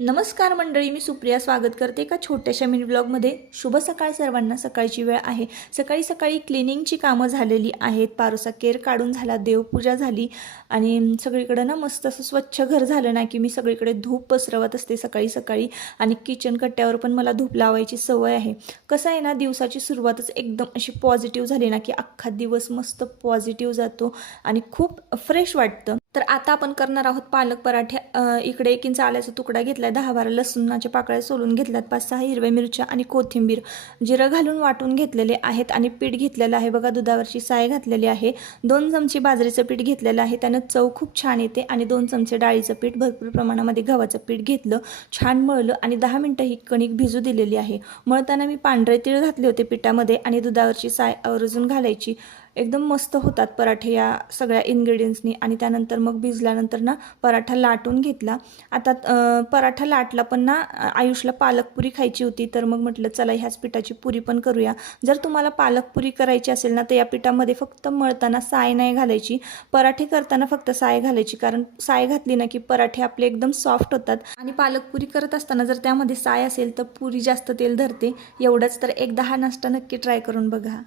नमस्कार मंडळी, मी सुप्रिया स्वागत करते एका छोट्याशा मिनी ब्लॉगमध्ये. शुभ सकाळ सर्वांना. सकाळची वेळ आहे. सकाळी सकाळी क्लिनिंगची कामं झालेली आहेत. पारोसा केर काढून झाला, देवपूजा झाली आणि सगळीकडे ना मस्त असं स्वच्छ घर झालं ना की मी सगळीकडे धूप पसरवत असते सकाळी सकाळी. आणि किचन कट्ट्यावर पण मला धूप लावायची सवय आहे. कसं आहे ना, दिवसाची सुरुवातच एकदम अशी पॉझिटिव्ह झाली ना की अख्खा दिवस मस्त पॉझिटिव्ह जातो आणि खूप फ्रेश वाटतं. तर आता आपण करणार आहोत पालक पराठे. इकडे 1 इंच आल्याचा तुकडा घेतला, 10-12 लसूणाच्या पाकळ्या सोलून घेतल्यात, 5-6 हिरव्या मिरच्या आणि कोथिंबीर, जिरं घालून वाटून घेतलेले आहेत. आणि पीठ घेतलेलं आहे बघा, दुधावरची साय घातलेली आहे. 2 चमचे बाजरीचं पीठ घेतलेलं आहे, त्यानं चव खूप छान येते. आणि 2 चमचे डाळीचं पीठ, भरपूर प्रमाणामध्ये गव्हाचं पीठ घेतलं, छान मळलं आणि 10 मिनटं ही कणिक भिजू दिलेली आहे. मळताना मी पांढरे तीळ घातले होते पिठामध्ये आणि दुधावरची साय आवर्जून घालायची. एकदम मस्त होतात पराठे या सगळ्या इन्ग्रेडियंट्सनी. आणि त्यानंतर मग भिजल्यानंतर ना पराठा लाटून घेतला. आता पराठा लाटला पण ना आयुषला पालकपुरी खायची होती, तर मग म्हटलं चला ह्याच पिठाची पुरी पण करूया. जर तुम्हाला पालकपुरी करायची असेल ना तर या पिठामध्ये फक्त मळताना साय नाही घालायची, पराठे करताना फक्त साय घालायची. कारण साय घातली ना की पराठे आपले एकदम सॉफ्ट होतात. आणि पालकपुरी करत असताना जर त्यामध्ये साय असेल तर पुरी जास्त तेल धरते. एवढंच, तर एकदा हा नाश्ता नक्की ट्राय करून बघा.